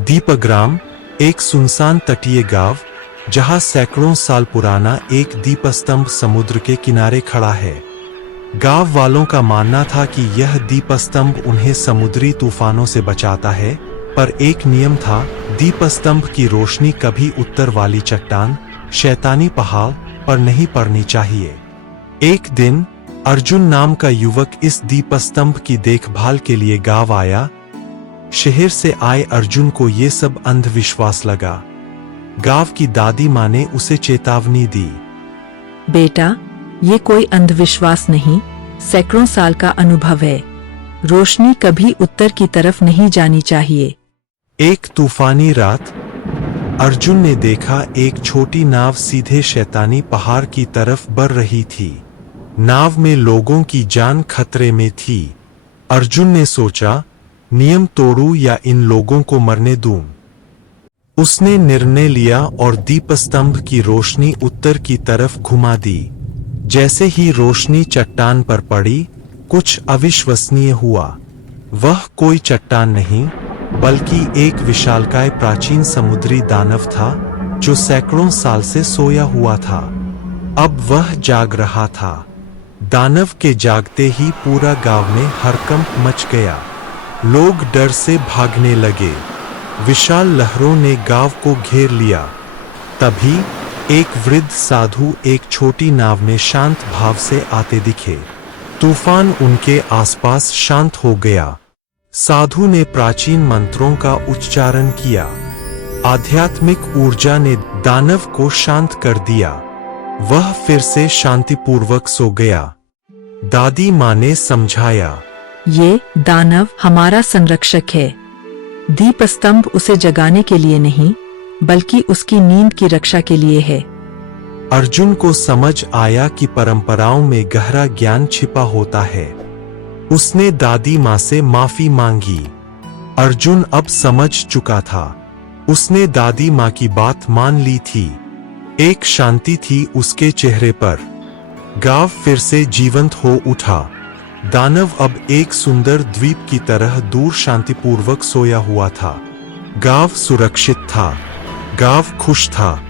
दीपग्राम, एक सुनसान तटीय गांव जहां सैकड़ों साल पुराना एक दीपस्तंभ समुद्र के किनारे खड़ा है। गांव वालों का मानना था कि यह दीपस्तंभ उन्हें समुद्री तूफानों से बचाता है, पर एक नियम था, दीपस्तंभ की रोशनी कभी उत्तर वाली चट्टान, शैतानी पहाड़ पर नहीं पड़नी चाहिए। एक दिन अर्जुन नाम का युवक इस दीपस्तंभ की देखभाल के लिए गांव आया। शहर से आए अर्जुन को ये सब अंधविश्वास लगा। गांव की दादी माँ ने उसे चेतावनी दी। बेटा, ये कोई अंधविश्वास नहीं, सैकड़ों साल का अनुभव है। रोशनी कभी उत्तर की तरफ नहीं जानी चाहिए। एक तूफानी रात अर्जुन ने देखा एक छोटी नाव सीधे शैतानी पहाड़ की तरफ बढ़ रही थी। नाव में लोगों की जान खतरे में थी। अर्जुन ने सोचा, नियम तोड़ूं या इन लोगों को मरने दूं। उसने निर्णय लिया और दीपस्तंभ की रोशनी उत्तर की तरफ घुमा दी। जैसे ही रोशनी चट्टान पर पड़ी, कुछ अविश्वसनीय हुआ। वह कोई चट्टान नहीं, बल्कि एक विशालकाय प्राचीन समुद्री दानव था, जो सैकड़ों साल से सोया हुआ था। अब वह जाग रहा था। दानव के जागते ही पूरा गांव में हड़कंप मच गया। लोग डर से भागने लगे। विशाल लहरों ने गांव को घेर लिया। तभी एक वृद्ध साधु एक छोटी नाव में शांत भाव से आते दिखे। तूफान उनके आसपास शांत हो गया। साधु ने प्राचीन मंत्रों का उच्चारण किया। आध्यात्मिक ऊर्जा ने दानव को शांत कर दिया। वह फिर से शांतिपूर्वक सो गया। दादी माँ ने समझाया, ये दानव हमारा संरक्षक है। दीपस्तंभ उसे जगाने के लिए नहीं, बल्कि उसकी नींद की रक्षा के लिए है। अर्जुन को समझ आया कि परंपराओं में गहरा ज्ञान छिपा होता है। उसने दादी माँ से माफी मांगी। अर्जुन अब समझ चुका था। उसने दादी माँ की बात मान ली थी। एक शांति थी उसके चेहरे पर। गांव फिर से जीवंत हो उठा। दानव अब एक सुंदर द्वीप की तरह दूर शांतिपूर्वक सोया हुआ था। गांव सुरक्षित था। गांव खुश था।